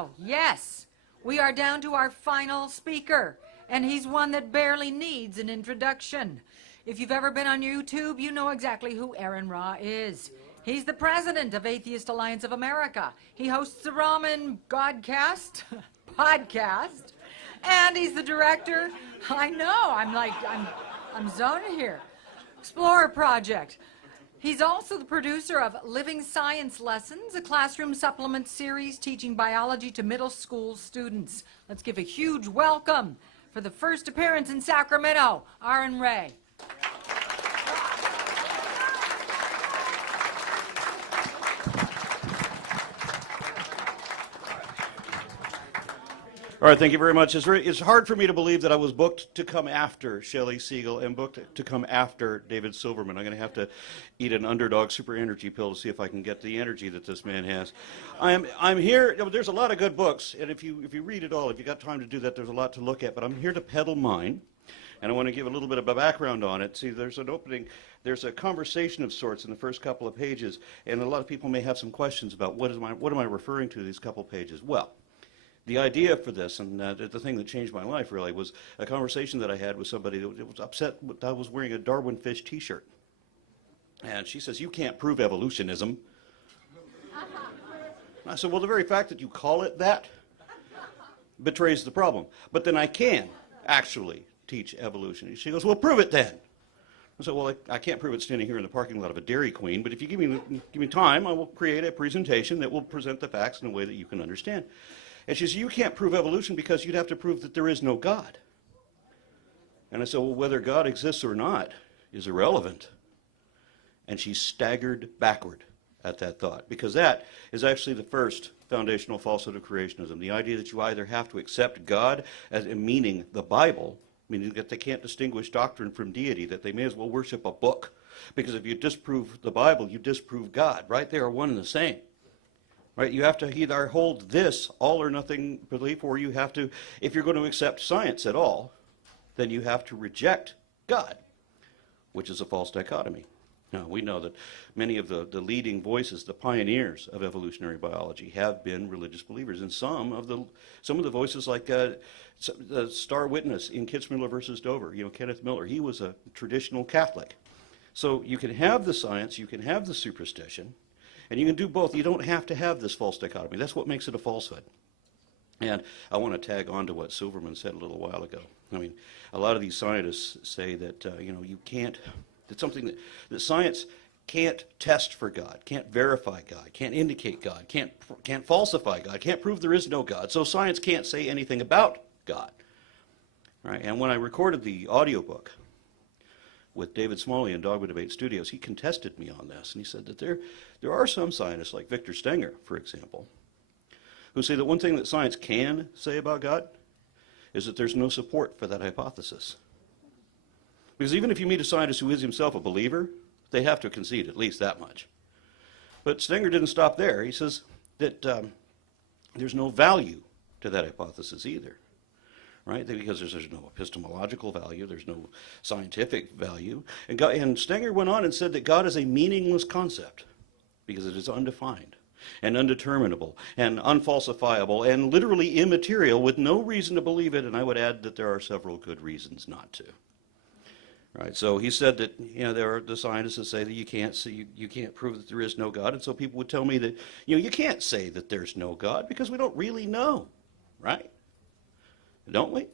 Now, yes, we are down to our final speaker, and he's one that barely needs an introduction. If you've ever been on YouTube, you know exactly who Aaron Ra is. He's the president of Atheist Alliance of America. He hosts the Ramen Godcast podcast, and he's the director. I know, I'm zoning here. Explorer Project. He's also the producer of Living Science Lessons, a classroom supplement series teaching biology to middle school students. Let's give a huge welcome for the first appearance in Sacramento, Aaron Ra. All right, thank you very much. It's hard for me to believe that I was booked to come after Shelley Siegel and booked to come after David Silverman. I'm going to have to eat an underdog super energy pill to see if I can get the energy that this man has. I'm here. There's a lot of good books, and if you read it all, if you got time to do that, there's a lot to look at. But I'm here to peddle mine, and I want to give a little bit of a background on it. See, there's an opening. There's a conversation of sorts in the first couple of pages, and a lot of people may have some questions about what am I referring to these couple pages. Well, the idea for this, and the thing that changed my life really, was a conversation that I had with somebody that was upset that I was wearing a Darwin Fish t-shirt. And she says, "You can't prove evolutionism." I said, "Well, the very fact that you call it that betrays the problem. But then I can actually teach evolution." She goes, "Well, prove it then." I said, "Well, I can't prove it standing here in the parking lot of a Dairy Queen, but if you give me time, I will create a presentation that will present the facts in a way that you can understand." And she says, "You can't prove evolution because you'd have to prove that there is no God." And I said, "Well, whether God exists or not is irrelevant." And she staggered backward at that thought, because that is actually the first foundational falsehood of creationism. The idea that you either have to accept God as meaning the Bible, meaning that they can't distinguish doctrine from deity, that they may as well worship a book, because if you disprove the Bible, you disprove God. Right? They are one and the same. Right? You have to either hold this all or nothing belief, or you have to, if you're going to accept science at all, then you have to reject God, which is a false dichotomy. Now, we know that many of the leading voices, the pioneers of evolutionary biology, have been religious believers, and some of the voices, like the star witness in Kitzmiller versus Dover, Kenneth Miller, he was a traditional Catholic. So you can have the science, you can have the superstition, and you can do both. You don't have to have this false dichotomy. That's what makes it a falsehood. And I want to tag on to what Silverman said a little while ago. I mean, a lot of these scientists say that, you can't, it's something that science can't test for God, can't verify God, can't indicate God, can't falsify God, can't prove there is no God. So science can't say anything about God. Right? And when I recorded the audiobook with David Smalley in Dogma Debate Studios, he contested me on this, and he said that there are some scientists, like Victor Stenger, for example, who say that one thing that science can say about God is that there's no support for that hypothesis. Because even if you meet a scientist who is himself a believer, they have to concede at least that much. But Stenger didn't stop there. He says that there's no value to that hypothesis either. Right? Because there's no epistemological value, there's no scientific value. And Stenger went on and said that God is a meaningless concept because it is undefined and undeterminable and unfalsifiable and literally immaterial with no reason to believe it. And I would add that there are several good reasons not to. Right? So he said that there are the scientists that say that you can't prove that there is no God. And so people would tell me that you can't say that there's no God because we don't really know. Right? Don't we?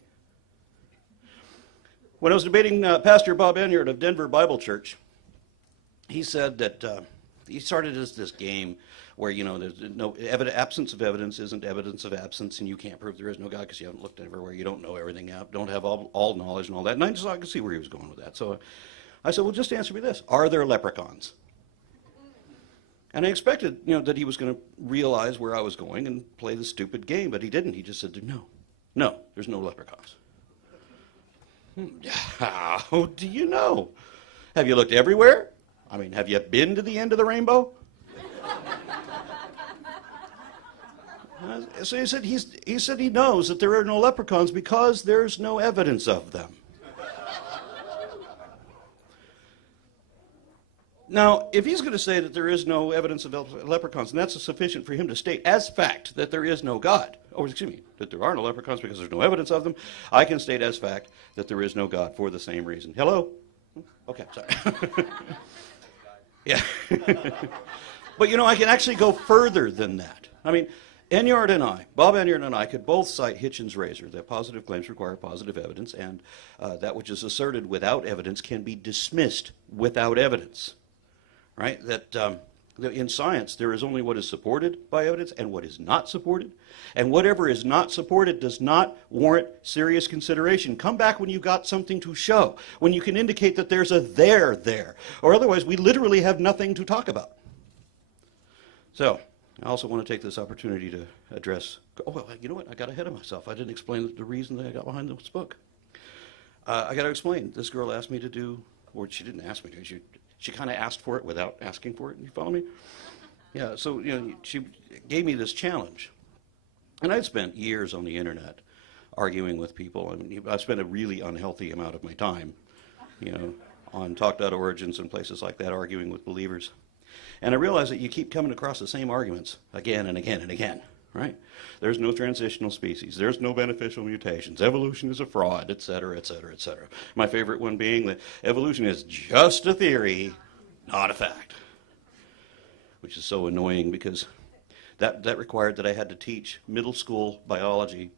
When I was debating Pastor Bob Enyart of Denver Bible Church, he said that he started this game where, there's no absence of evidence isn't evidence of absence, and you can't prove there is no God because you haven't looked everywhere, you don't know everything out, don't have all knowledge and all that. And I could see where he was going with that. So I said, well, just answer me this. Are there leprechauns? And I expected, that he was going to realize where I was going and play the stupid game, but he didn't. He just said, no, there's no leprechauns. How do you know? Have you looked everywhere? I mean, have you been to the end of the rainbow? So he said he knows that there are no leprechauns because there's no evidence of them. Now, if he's going to say that there is no evidence of leprechauns, and that's sufficient for him to state as fact that there is no God, or excuse me, that there are no leprechauns because there's no evidence of them, I can state as fact that there is no God for the same reason. Hello? Okay, sorry. Yeah. But you know, I can actually go further than that. I mean, Bob Enyard and I could both cite Hitchens' razor, that positive claims require positive evidence, and that which is asserted without evidence can be dismissed without evidence. Right? That in science, there is only what is supported by evidence and what is not supported. And whatever is not supported does not warrant serious consideration. Come back when you've got something to show, when you can indicate that there's a there. Or otherwise, we literally have nothing to talk about. So, I also want to take this opportunity to address, oh, well, you know what? I got ahead of myself. I didn't explain the reason that I got behind this book. I got to explain. This girl asked me to do, or she didn't ask me to, she kind of asked for it without asking for it. You follow me? Yeah, so, you know, she gave me this challenge. And I'd spent years on the internet arguing with people. I mean, I spent a really unhealthy amount of my time, you know, on Talk.origins and places like that, arguing with believers. And I realized that you keep coming across the same arguments again and again and again, right? There's no transitional species. There's no beneficial mutations. Evolution is a fraud, et cetera, et cetera, et cetera. My favorite one being that evolution is just a theory, not a fact, which is so annoying because that required that I had to teach middle school biology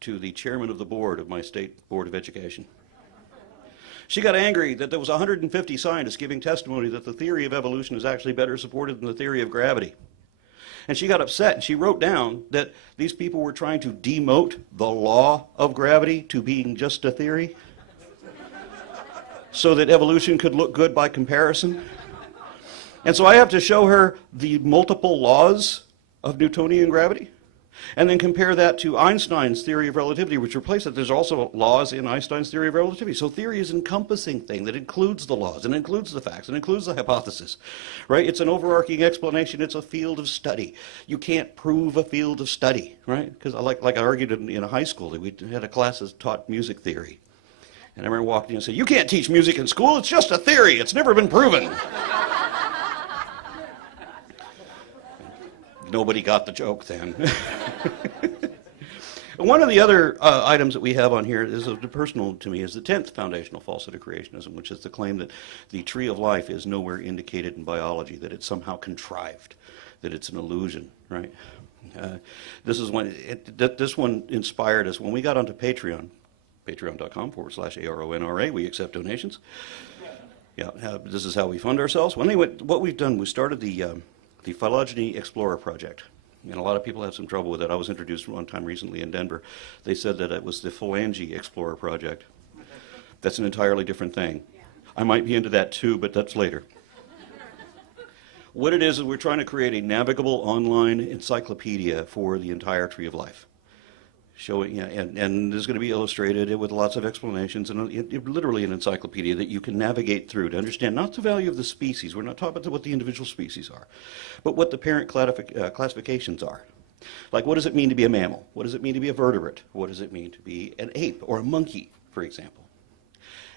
to the chairman of the board of my state board of education. She got angry that there was 150 scientists giving testimony that the theory of evolution is actually better supported than the theory of gravity. And she got upset, and she wrote down that these people were trying to demote the law of gravity to being just a theory so that evolution could look good by comparison. And so I have to show her the multiple laws of Newtonian gravity, and then compare that to Einstein's theory of relativity, which replaced it. There's also laws in Einstein's theory of relativity. So theory is an encompassing thing that includes the laws, and includes the facts, and includes the hypothesis, right? It's an overarching explanation. It's a field of study. You can't prove a field of study, right? Because like I argued in high school, we had a class that taught music theory. And I remember walking in and saying, you can't teach music in school. It's just a theory. It's never been proven. Nobody got the joke then. One of the other items that we have on here is personal to me is the 10th foundational falsehood of creationism, which is the claim that the tree of life is nowhere indicated in biology, that it's somehow contrived, that it's an illusion, right? This one inspired us when we got onto Patreon, patreon.com/ARONRA. We accept donations. Yeah, this is how we fund ourselves. Well, anyway, what we've done, we started the Phylogeny Explorer project. And a lot of people have some trouble with it. I was introduced one time recently in Denver. They said that it was the Phylogeny Explorer project. That's an entirely different thing. I might be into that too, but that's later. What it is we're trying to create a navigable online encyclopedia for the entire tree of life. Showing, and this is going to be illustrated with lots of explanations, and literally an encyclopedia that you can navigate through to understand not the value of the species. We're not talking about what the individual species are, but what the parent classifications are. Like, what does it mean to be a mammal? What does it mean to be a vertebrate? What does it mean to be an ape or a monkey, for example?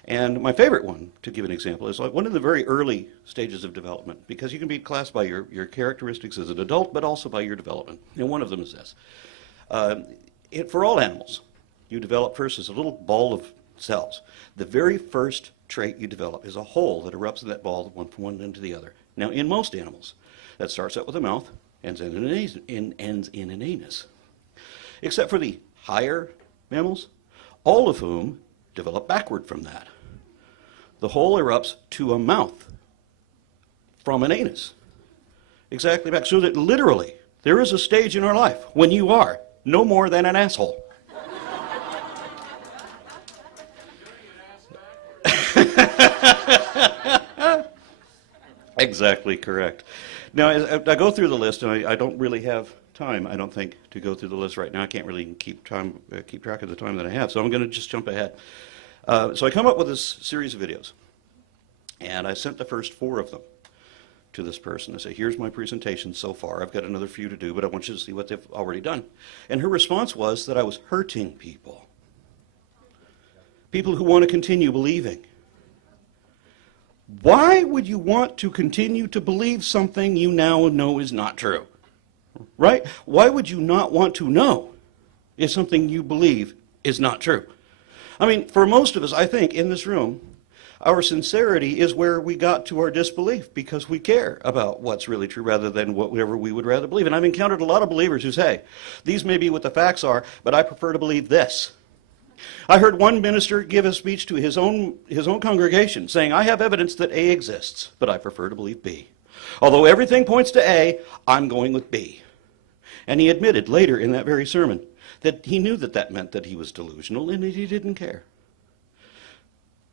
And my favorite one, to give an example, is like one of the very early stages of development, because you can be classed by your characteristics as an adult, but also by your development. And one of them is this. For all animals, you develop first as a little ball of cells. The very first trait you develop is a hole that erupts in that ball from one end to the other. Now, in most animals, that starts out with a mouth, ends in an anus. Except for the higher mammals, all of whom develop backward from that. The hole erupts to a mouth from an anus. Exactly back. So that literally, there is a stage in our life when you are no more than an asshole. Exactly correct. Now, as I go through the list, and I don't really have time, I don't think, to go through the list right now. I can't really keep track of the time that I have, so I'm going to just jump ahead. So I come up with this series of videos, and I sent the first 4 of them to this person. I say, here's my presentation so far. I've got another few to do, but I want you to see what they've already done. And her response was that I was hurting people. People who want to continue believing. Why would you want to continue to believe something you now know is not true? Right? Why would you not want to know if something you believe is not true? I mean, for most of us, I think, in this room, our sincerity is where we got to our disbelief because we care about what's really true rather than whatever we would rather believe. And I've encountered a lot of believers who say, these may be what the facts are, but I prefer to believe this. I heard one minister give a speech to his own congregation saying, I have evidence that A exists, but I prefer to believe B. Although everything points to A, I'm going with B. And he admitted later in that very sermon that he knew that that meant that he was delusional and that he didn't care.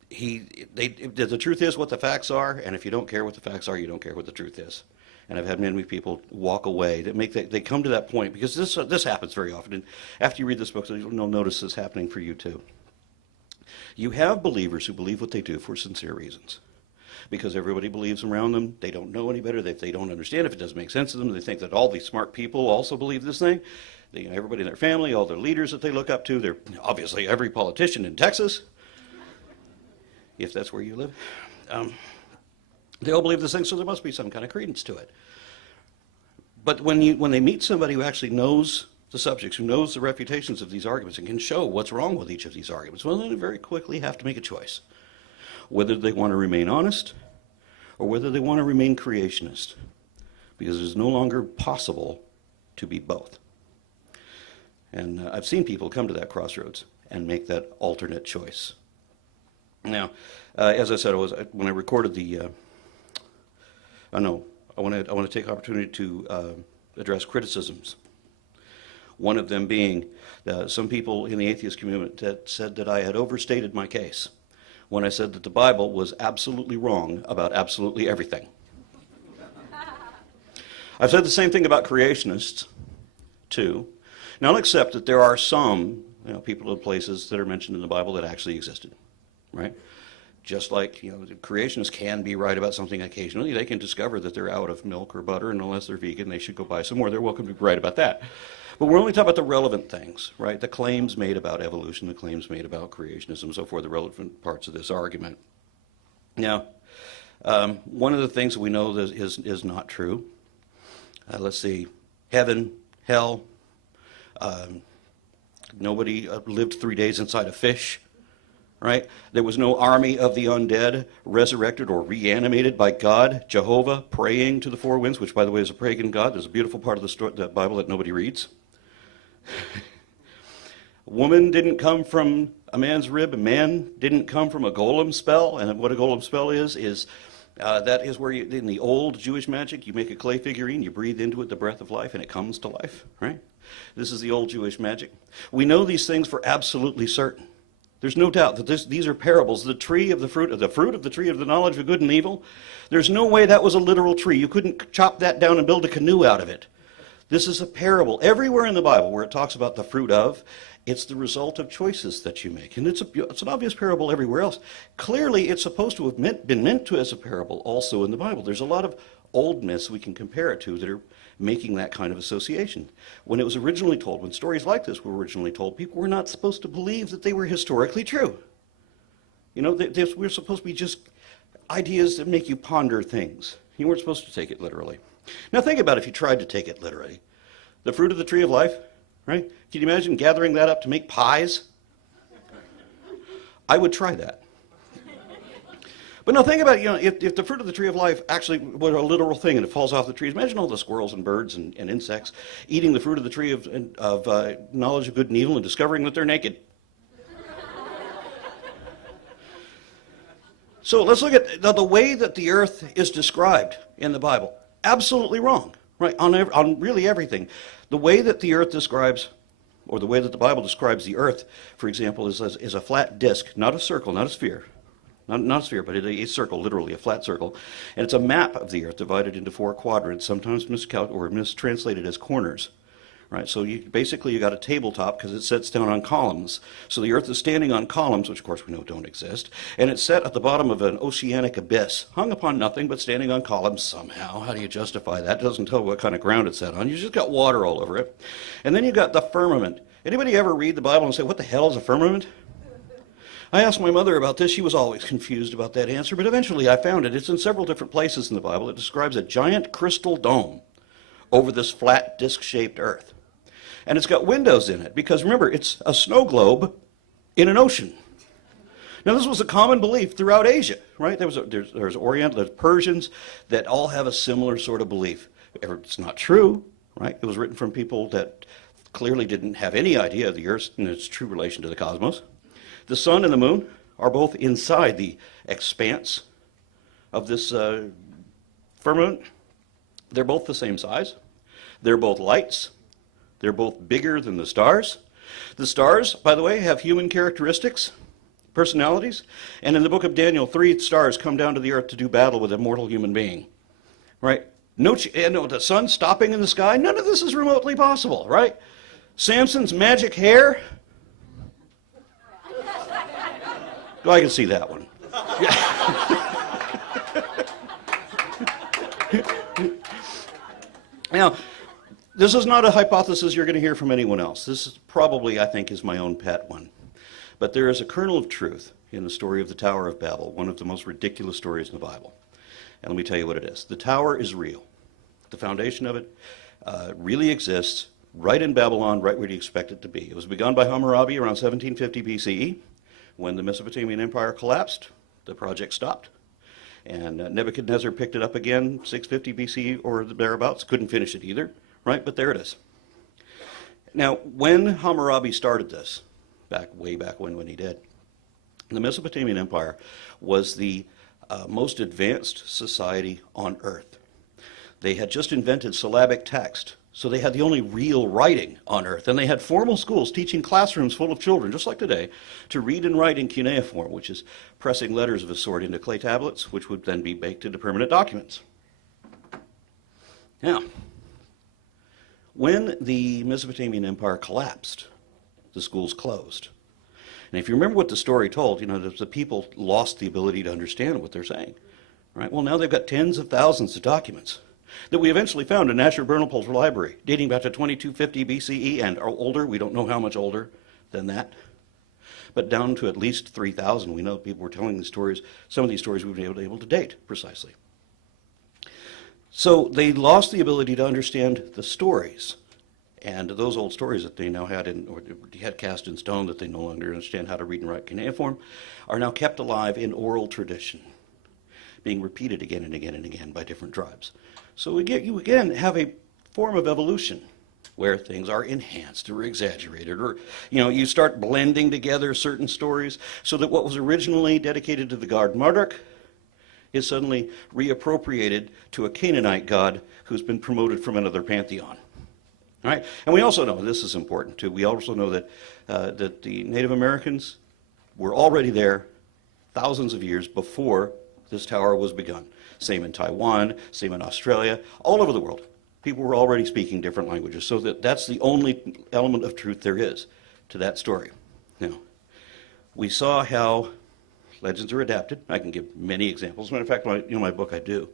The truth is what the facts are, and if you don't care what the facts are, you don't care what the truth is. And I've had many people walk away that they come to that point because this happens very often. And after you read this book, you'll notice this happening for you too. You have believers who believe what they do for sincere reasons. Because everybody believes around them, they don't know any better, they don't understand if it doesn't make sense to them, they think that all these smart people also believe this thing. Everybody in their family, all their leaders that they look up to, they're obviously every politician in Texas, if that's where you live, they all believe this thing, so there must be some kind of credence to it. But when they meet somebody who actually knows the subjects, who knows the refutations of these arguments and can show what's wrong with each of these arguments, well, then they very quickly have to make a choice. Whether they want to remain honest or whether they want to remain creationist, because it is no longer possible to be both. And I've seen people come to that crossroads and make that alternate choice. Now, as I said, when I recorded I want to take opportunity to address criticisms. One of them being some people in the atheist community that said that I had overstated my case when I said that the Bible was absolutely wrong about absolutely everything. I've said the same thing about creationists, too. Now, I'll accept that there are some people in places that are mentioned in the Bible that actually existed, right? Just like, creationists can be right about something occasionally. They can discover that they're out of milk or butter, and unless they're vegan, they should go buy some more. They're welcome to be right about that. But we're only talking about the relevant things, right? The claims made about evolution, the claims made about creationism, and so forth, the relevant parts of this argument. Now, one of the things that we know that is not true, let's see, heaven, hell, nobody lived 3 days inside a fish, right? There was no army of the undead resurrected or reanimated by God, Jehovah, praying to the four winds, which, by the way, is a pagan god. There's a beautiful part of the Bible that nobody reads. A woman didn't come from a man's rib. A man didn't come from a golem spell. And what a golem spell is that is where in the old Jewish magic, you make a clay figurine, you breathe into it the breath of life, and it comes to life, right? This is the old Jewish magic. We know these things for absolutely certain. There's no doubt that these are parables. The fruit of the tree of the knowledge of good and evil, there's no way that was a literal tree. You couldn't chop that down and build a canoe out of it. This is a parable. Everywhere in the Bible where it talks about the fruit of, it's the result of choices that you make. And it's an obvious parable everywhere else. Clearly, it's supposed to have been meant to as a parable also in the Bible. There's a lot of old myths we can compare it to that are making that kind of association. When it was originally told, when stories like this were originally told, people were not supposed to believe that they were historically true. We're supposed to be just ideas that make you ponder things. You weren't supposed to take it literally. Now think about if you tried to take it literally. The fruit of the tree of life, right? Can you imagine gathering that up to make pies? I would try that. But now think about, if the fruit of the tree of life actually were a literal thing and it falls off the trees, imagine all the squirrels and birds and insects eating the fruit of the tree of knowledge of good and evil and discovering that they're naked. So let's look at the way that the earth is described in the Bible. Absolutely wrong, right? On really everything. The way that the earth describes, or the way that the Bible describes the earth, for example, is a flat disk, not a circle, not a sphere. Not a sphere, but a circle, literally a flat circle. And it's a map of the earth divided into 4 quadrants, sometimes mistranslated as corners. Right, so you got a tabletop because it sets down on columns. So the earth is standing on columns, which of course we know don't exist, and it's set at the bottom of an oceanic abyss, hung upon nothing but standing on columns somehow. How do you justify that? It doesn't tell what kind of ground it's set on. You just got water all over it. And then you got the firmament. Anybody ever read the Bible and say, what the hell is a firmament? I asked my mother about this. She was always confused about that answer, but eventually I found it. It's in several different places in the Bible. It describes a giant crystal dome over this flat, disc-shaped earth. And it's got windows in it, because remember, it's a snow globe in an ocean. Now, this was a common belief throughout Asia, right? There's Oriental, there's Persians that all have a similar sort of belief. It's not true, right? It was written from people that clearly didn't have any idea of the Earth and its true relation to the cosmos. The sun and the moon are both inside the expanse of this firmament. They're both the same size. They're both lights. They're both bigger than the stars. The stars, by the way, have human characteristics, personalities. And in the book of Daniel, 3 stars come down to the earth to do battle with a mortal human being. Right? No, the sun stopping in the sky, none of this is remotely possible, right? Samson's magic hair. Oh, I can see that one. Now, this is not a hypothesis you're going to hear from anyone else. This is probably, I think, is my own pet one. But there is a kernel of truth in the story of the Tower of Babel, one of the most ridiculous stories in the Bible. And let me tell you what it is. The tower is real. The foundation of it really exists right in Babylon, right where you expect it to be. It was begun by Hammurabi around 1750 BCE. When the Mesopotamian Empire collapsed, the project stopped. And Nebuchadnezzar picked it up again, 650 BCE or thereabouts. Couldn't finish it either, right? But there it is. Now, when Hammurabi started this, way back when he did, the Mesopotamian Empire was the most advanced society on earth. They had just invented syllabic text, so they had the only real writing on earth. And they had formal schools teaching classrooms full of children, just like today, to read and write in cuneiform, which is pressing letters of a sort into clay tablets, which would then be baked into permanent documents. Now, when the Mesopotamian Empire collapsed, the schools closed. And if you remember what the story told, the people lost the ability to understand what they're saying. Right? Well, now they've got tens of thousands of documents that we eventually found in Ashurbanipal's library, dating back to 2250 BCE and older. We don't know how much older than that, but down to at least 3,000. We know people were telling these stories. Some of these stories we've been able to date precisely. So they lost the ability to understand the stories. And those old stories that they now had had cast in stone that they no longer understand how to read and write cuneiform are now kept alive in oral tradition, being repeated again and again and again by different tribes. So you again have a form of evolution where things are enhanced or exaggerated, or you start blending together certain stories so that what was originally dedicated to the god Marduk is suddenly reappropriated to a Canaanite god who's been promoted from another pantheon. All right? And we also know, this is important too, we also know that, that the Native Americans were already there thousands of years before this tower was begun. Same in Taiwan, same in Australia, all over the world. People were already speaking different languages, so that's the only element of truth there is to that story. Now, we saw how legends are adapted. I can give many examples. As a matter of fact, in my book I do.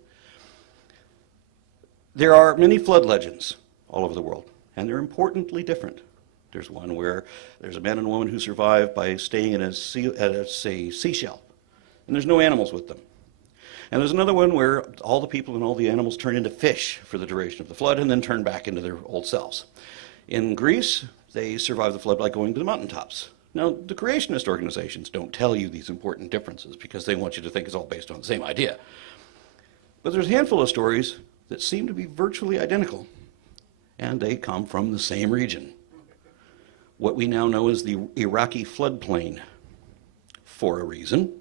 There are many flood legends all over the world, and they're importantly different. There's one where there's a man and a woman who survive by staying in a seashell, and there's no animals with them. And there's another one where all the people and all the animals turn into fish for the duration of the flood and then turn back into their old selves. In Greece, they survive the flood by going to the mountaintops. Now, the creationist organizations don't tell you these important differences because they want you to think it's all based on the same idea. But there's a handful of stories that seem to be virtually identical, and they come from the same region. What we now know as the Iraqi floodplain, for a reason.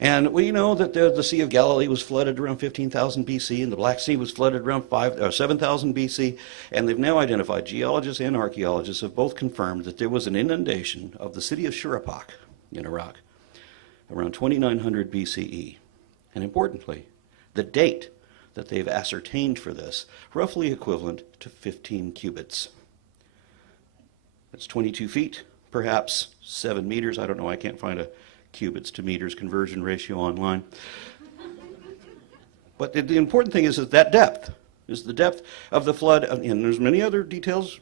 And we know that the Sea of Galilee was flooded around 15,000 BC, and the Black Sea was flooded around 7,000 BC, and they've now identified, geologists and archaeologists have both confirmed that there was an inundation of the city of Shurapak in Iraq around 2900 BCE. And importantly, the date that they've ascertained for this, roughly equivalent to 15 cubits. That's 22 feet, perhaps 7 meters. I don't know, I can't find a cubits to meters conversion ratio online. But the important thing is that depth is the depth of the flood, and there's many other details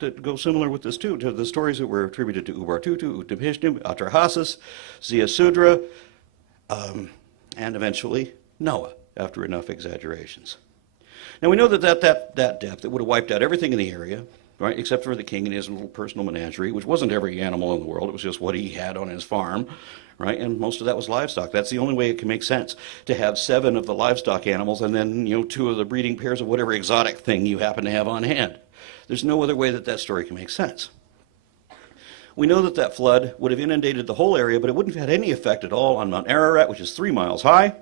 that go similar with this too, to the stories that were attributed to Ubartutu, Utnapishtim, Atrahasis, Ziusudra, and eventually Noah, after enough exaggerations. Now we know that that depth, that would have wiped out everything in the area, right, except for the king and his little personal menagerie, which wasn't every animal in the world, it was just what he had on his farm, right, and most of that was livestock. That's the only way it can make sense, to have 7 of the livestock animals and then, 2 of the breeding pairs of whatever exotic thing you happen to have on hand. There's no other way that that story can make sense. We know that that flood would have inundated the whole area, but it wouldn't have had any effect at all on Mount Ararat, which is 3 miles high,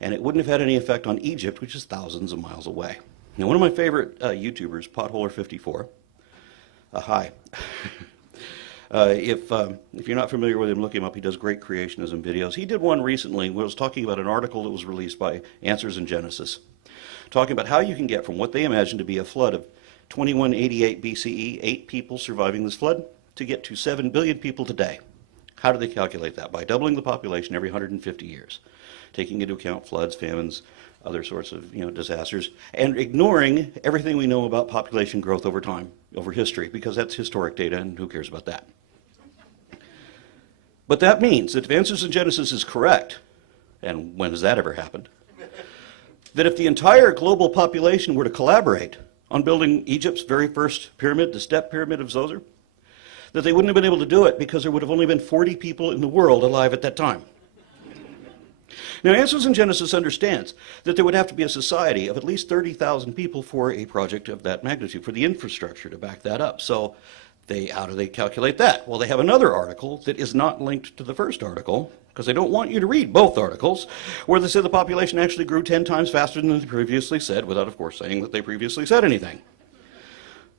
and it wouldn't have had any effect on Egypt, which is thousands of miles away. Now, one of my favorite YouTubers, Potholer54, hi. If you're not familiar with him, look him up. He does great creationism videos. He did one recently where he was talking about an article that was released by Answers in Genesis, talking about how you can get from what they imagine to be a flood of 2188 BCE, 8 people surviving this flood, to get to 7 billion people today. How do they calculate that? By doubling the population every 150 years, taking into account floods, famines, other sorts of disasters, and ignoring everything we know about population growth over time, over history, because that's historic data, and who cares about that? But that means that if Answers in Genesis is correct, and when has that ever happened, that if the entire global population were to collaborate on building Egypt's very first pyramid, the Step Pyramid of Zoser, that they wouldn't have been able to do it because there would have only been 40 people in the world alive at that time. Now, Answers in Genesis understands that there would have to be a society of at least 30,000 people for a project of that magnitude, for the infrastructure to back that up. So how do they calculate that? Well, they have another article that is not linked to the first article, because they don't want you to read both articles, where they say the population actually grew 10 times faster than they previously said, without, of course, saying that they previously said anything.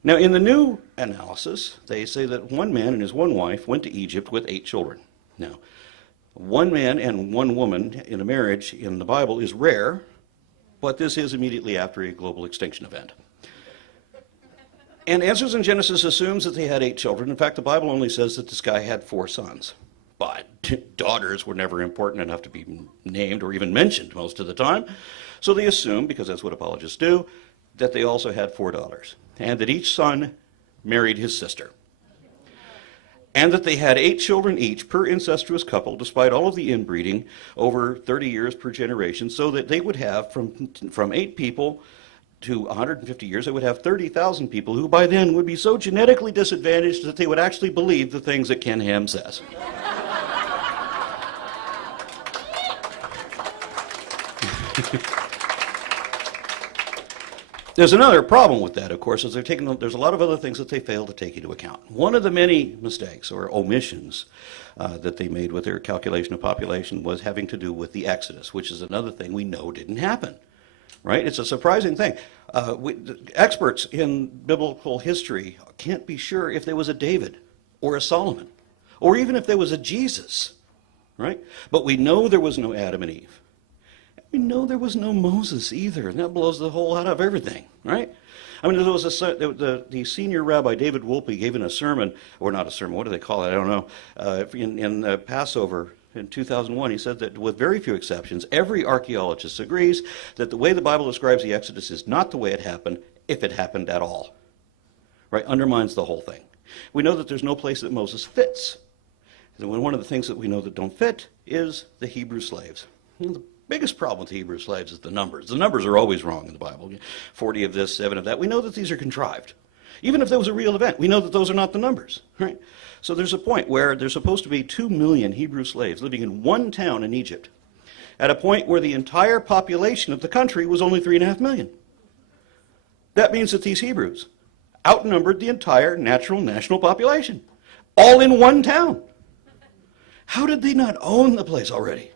Now, in the new analysis, they say that one man and his one wife went to Egypt with 8 children. Now, one man and one woman in a marriage in the Bible is rare, but this is immediately after a global extinction event. And Answers in Genesis assumes that they had 8 children. In fact, the Bible only says that this guy had 4 sons. But daughters were never important enough to be named or even mentioned most of the time. So they assume, because that's what apologists do, that they also had 4 daughters, and that each son married his sister, and that they had 8 children each per incestuous couple, despite all of the inbreeding over 30 years per generation, so that they would have, from 8 people to 150 years, they would have 30,000 people who by then would be so genetically disadvantaged that they would actually believe the things that Ken Ham says. There's another problem with that, of course, is there's a lot of other things that they fail to take into account. One of the many mistakes or omissions that they made with their calculation of population was having to do with the Exodus, which is another thing we know didn't happen, right? It's a surprising thing. Experts in biblical history can't be sure if there was a David or a Solomon, or even if there was a Jesus, right? But we know there was no Adam and Eve. We know there was no Moses either, and that blows the whole out of everything, right? I mean, there was the senior rabbi, David Wolpe, gave in a sermon, or not a sermon, what do they call it? I don't know, in Passover in 2001, he said that with very few exceptions, every archaeologist agrees that the way the Bible describes the Exodus is not the way it happened, if it happened at all, right? Undermines the whole thing. We know that there's no place that Moses fits. And one of the things that we know that don't fit is the Hebrew slaves. The biggest problem with the Hebrew slaves is the numbers. The numbers are always wrong in the Bible. 40 of this, 7 of that. We know that these are contrived. Even if there was a real event, we know that those are not the numbers, right? So there's a point where there's supposed to be 2 million Hebrew slaves living in one town in Egypt, at a point where the entire population of the country was only 3.5 million. That means that these Hebrews outnumbered the entire national population, all in one town. How did they not own the place already?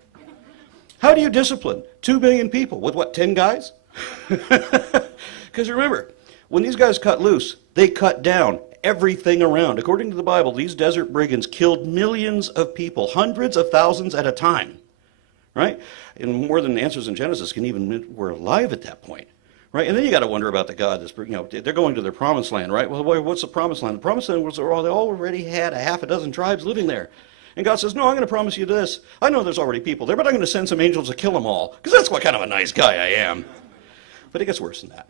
How do you discipline 2 million people with, what, 10 guys? Because remember, when these guys cut loose, they cut down everything around. According to the Bible, these desert brigands killed millions of people, hundreds of thousands at a time, right? And more than Answers in Genesis can even were alive at that point, right? And then you got to wonder about the God that's, they're going to their promised land, right? Well, what's the promised land? The promised land was, they already had a half a dozen tribes living there. And God says, no, I'm going to promise you this. I know there's already people there, but I'm going to send some angels to kill them all, because that's what kind of a nice guy I am. But it gets worse than that.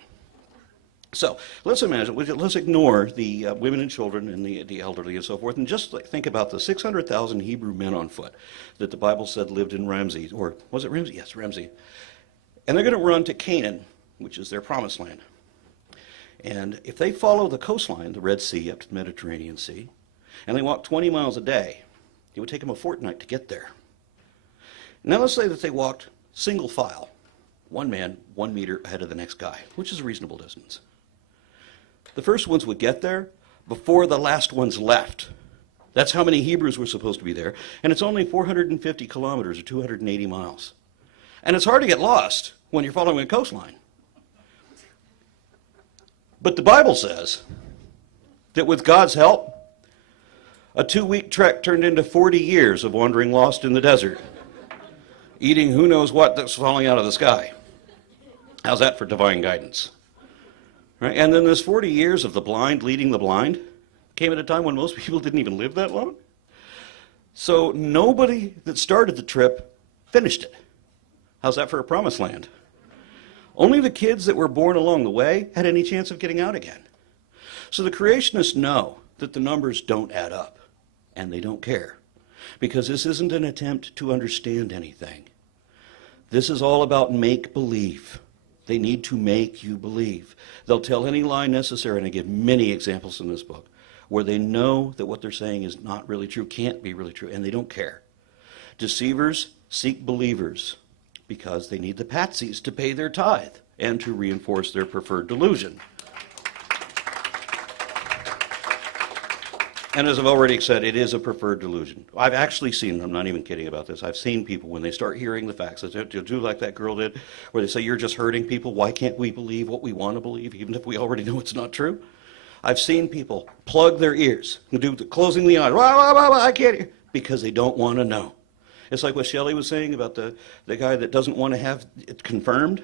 So let's imagine, let's ignore the women and children and the elderly and so forth, and just think about the 600,000 Hebrew men on foot that the Bible said lived in Ramsey, or was it Ramsey? Yes, Ramsey. And they're going to run to Canaan, which is their promised land. And if they follow the coastline, the Red Sea up to the Mediterranean Sea, and they walk 20 miles a day, it would take them a fortnight to get there. Now let's say that they walked single file, one man, 1 meter ahead of the next guy, which is a reasonable distance. The first ones would get there before the last ones left. That's how many Hebrews were supposed to be there, and it's only 450 kilometers or 280 miles. And it's hard to get lost when you're following a coastline. But the Bible says that with God's help, a 2-week trek turned into 40 years of wandering lost in the desert, eating who knows what that's falling out of the sky. How's that for divine guidance? Right? And then this 40 years of the blind leading the blind came at a time when most people didn't even live that long. So nobody that started the trip finished it. How's that for a promised land? Only the kids that were born along the way had any chance of getting out again. So the creationists know that the numbers don't add up, and they don't care, because this isn't an attempt to understand anything. This is all about make-believe. They need to make you believe. They'll tell any lie necessary, and I give many examples in this book, where they know that what they're saying is not really true, can't be really true, and they don't care. Deceivers seek believers because they need the patsies to pay their tithe and to reinforce their preferred delusion. And as I've already said, it is a preferred delusion. I've actually seen, I'm not even kidding about this, I've seen people when they start hearing the facts, they'll do like that girl did, where they say, you're just hurting people, why can't we believe what we want to believe, even if we already know it's not true? I've seen people plug their ears and do the closing the eyes, I can't hear, because they don't want to know. It's like what Shelley was saying about the guy that doesn't want to have it confirmed.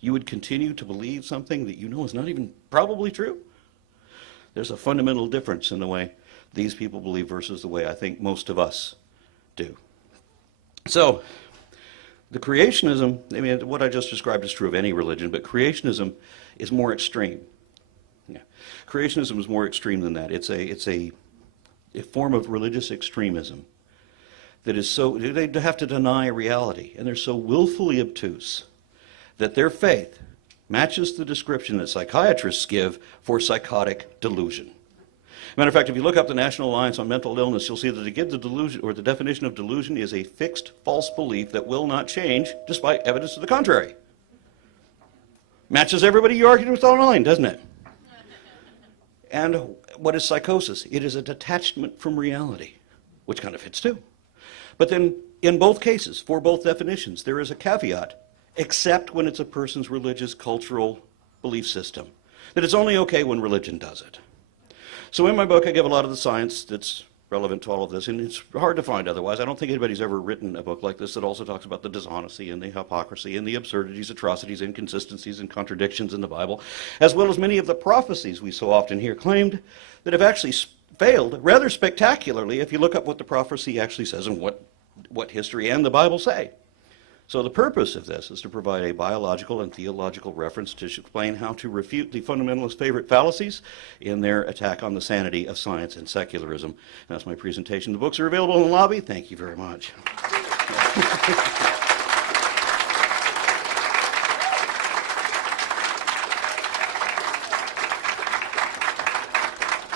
You would continue to believe something that you know is not even probably true. There's a fundamental difference in the way these people believe versus the way I think most of us do. So, the creationism, I mean, what I just described is true of any religion, but creationism is more extreme. Yeah. Creationism is more extreme than that. It's a form of religious extremism that is so, they have to deny reality, and they're so willfully obtuse that their faith matches the description that psychiatrists give for psychotic delusion. Matter of fact, if you look up the National Alliance on Mental Illness, you'll see that they give the delusion, or the definition of delusion is a fixed false belief that will not change despite evidence to the contrary. Matches everybody you argued with online, doesn't it? And what is psychosis? It is a detachment from reality, which kind of fits too. But then, in both cases, for both definitions, there is a caveat, except when it's a person's religious, cultural belief system. That it's only okay when religion does it. So in my book, I give a lot of the science that's relevant to all of this, and it's hard to find otherwise. I don't think anybody's ever written a book like this that also talks about the dishonesty and the hypocrisy and the absurdities, atrocities, inconsistencies, and contradictions in the Bible, as well as many of the prophecies we so often hear claimed that have actually failed rather spectacularly if you look up what the prophecy actually says and what history and the Bible say. So the purpose of this is to provide a biological and theological reference to explain how to refute the fundamentalists' favorite fallacies in their attack on the sanity of science and secularism. That's my presentation. The books are available in the lobby. Thank you very much.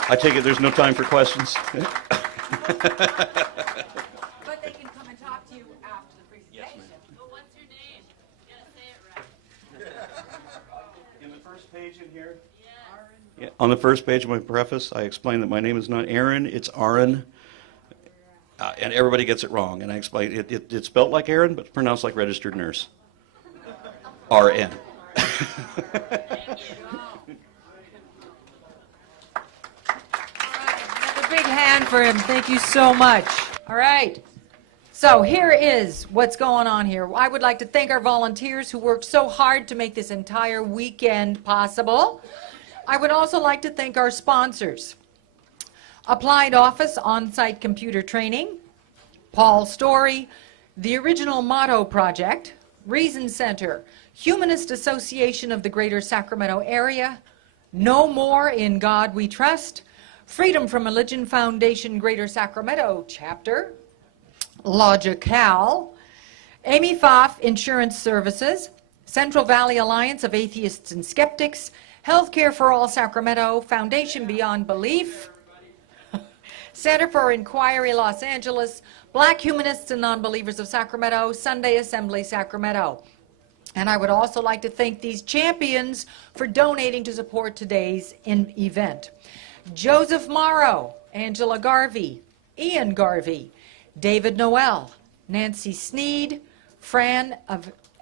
I take it there's no time for questions. But they can come and talk to you after the presentation. Yes, ma'am. Well, what's your name? You gotta say it right. In the first page in here? Yeah. Yeah, on the first page of my preface, I explain that my name is not Aaron, it's Aaron. And everybody gets it wrong. And I explain it's spelled like Aaron, but pronounced like registered nurse. R-N. Another big hand for him. Thank you so much. All right. So here is what's going on here. I would like to thank our volunteers who worked so hard to make this entire weekend possible. I would also like to thank our sponsors. Applied Office On-Site Computer Training, Paul Story, the Original Motto Project, Reason Center, Humanist Association of the Greater Sacramento Area, No More in God We Trust, Freedom from Religion Foundation Greater Sacramento Chapter, Logical, Amy Pfaff Insurance Services, Central Valley Alliance of Atheists and Skeptics, Healthcare for All Sacramento, Foundation Beyond Belief, Center for Inquiry Los Angeles, Black Humanists and Nonbelievers of Sacramento, Sunday Assembly Sacramento. And I would also like to thank these champions for donating to support today's event. Joseph Morrow, Angela Garvey, Ian Garvey, David Noel, Nancy Sneed, Fran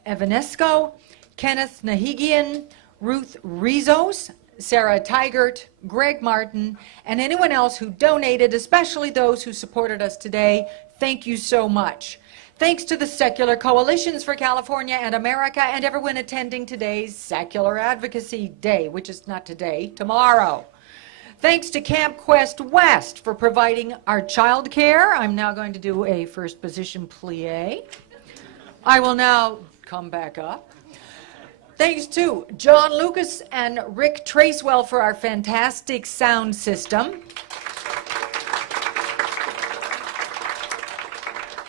Evanesco, Kenneth Nahigian, Ruth Rizos, Sarah Tigert, Greg Martin, and anyone else who donated, especially those who supported us today. Thank you so much. Thanks to the Secular Coalitions for California and America and everyone attending today's Secular Advocacy Day, which is not today, tomorrow. Thanks to Camp Quest West for providing our child care. I'm now going to do a first position plie. I will now come back up. Thanks to John Lucas and Rick Tracewell for our fantastic sound system.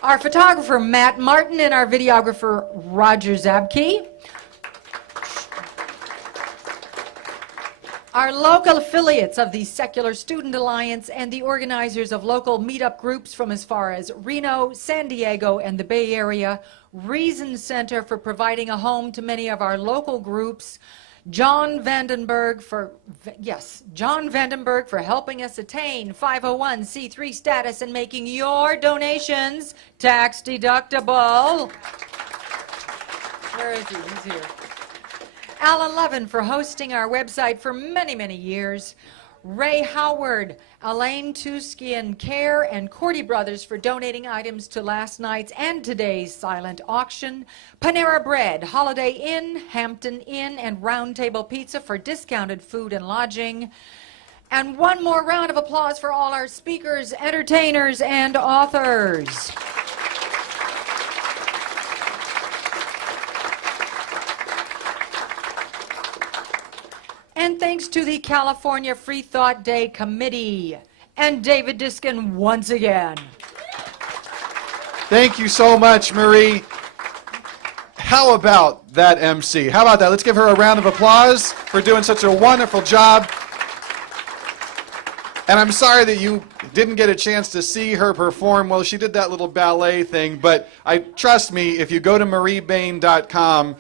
Our photographer, Matt Martin, and our videographer, Roger Zabke. Our local affiliates of the Secular Student Alliance and the organizers of local meetup groups from as far as Reno, San Diego, and the Bay Area. Reason Center for providing a home to many of our local groups. John Vandenberg for helping us attain 501c3 status and making your donations tax deductible. Where is he? He's here. Alan Levin for hosting our website for many, many years. Ray Howard, Elaine Tuskian Care, and Cordy Brothers for donating items to last night's and today's silent auction. Panera Bread, Holiday Inn, Hampton Inn, and Round Table Pizza for discounted food and lodging. And one more round of applause for all our speakers, entertainers, and authors. And thanks to the California Free Thought Day Committee and David Diskin once again. Thank you so much, Marie. How about that MC? How about that? Let's give her a round of applause for doing such a wonderful job. And I'm sorry that you didn't get a chance to see her perform. Well, she did that little ballet thing, but trust me, if you go to mariebain.com,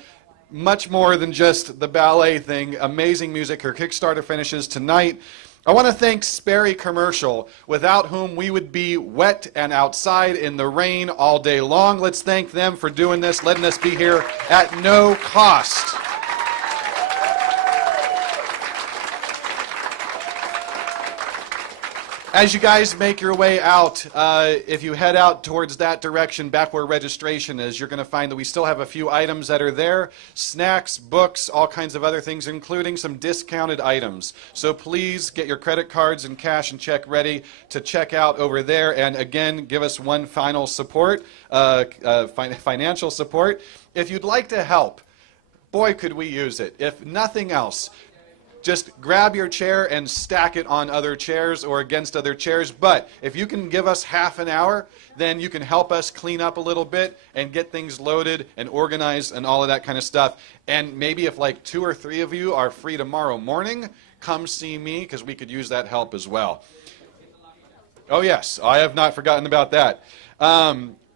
much more than just the ballet thing. Amazing music. Her Kickstarter finishes tonight. I want to thank Sperry Commercial, without whom we would be wet and outside in the rain all day long. Let's thank them for doing this, letting us be here at no cost. As you guys make your way out, if you head out towards that direction, back where registration is, you're going to find that we still have a few items that are there. Snacks, books, all kinds of other things, including some discounted items. So please get your credit cards and cash and check ready to check out over there. And again, give us one final support, financial support. If you'd like to help, boy, could we use it. If nothing else, just grab your chair and stack it on other chairs or against other chairs. But if you can give us half an hour, then you can help us clean up a little bit and get things loaded and organized and all of that kind of stuff. And maybe if like 2 or 3 of you are free tomorrow morning, come see me because we could use that help as well. Oh yes, I have not forgotten about that.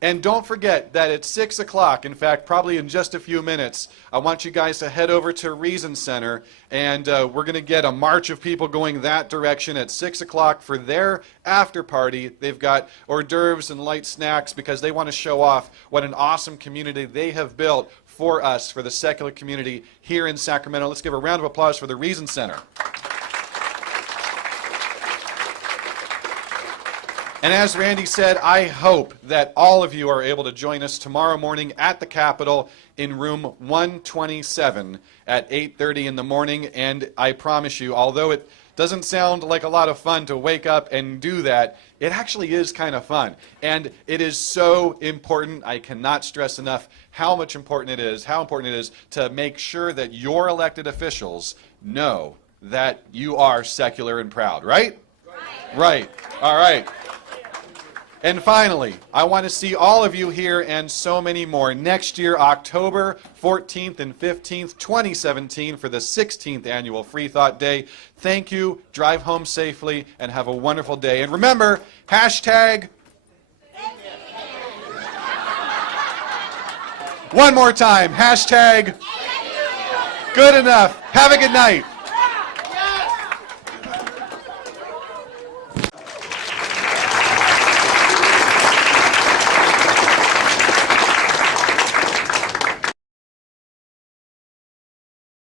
And don't forget that at 6 o'clock, in fact, probably in just a few minutes, I want you guys to head over to Reason Center, and we're going to get a march of people going that direction at 6 o'clock for their after party. They've got hors d'oeuvres and light snacks because they want to show off what an awesome community they have built for us, for the secular community here in Sacramento. Let's give a round of applause for the Reason Center. And as Randy said, I hope that all of you are able to join us tomorrow morning at the Capitol in room 127 at 8:30 in the morning. And I promise you, although it doesn't sound like a lot of fun to wake up and do that, it actually is kind of fun. And it is so important. I cannot stress enough how important it is to make sure that your elected officials know that you are secular and proud, right? Right. All right. And finally, I want to see all of you here and so many more next year, October 14th and 15th, 2017, for the 16th Annual Free Thought Day. Thank you, drive home safely, and have a wonderful day. And remember, hashtag... One more time, hashtag... Good enough. Have a good night.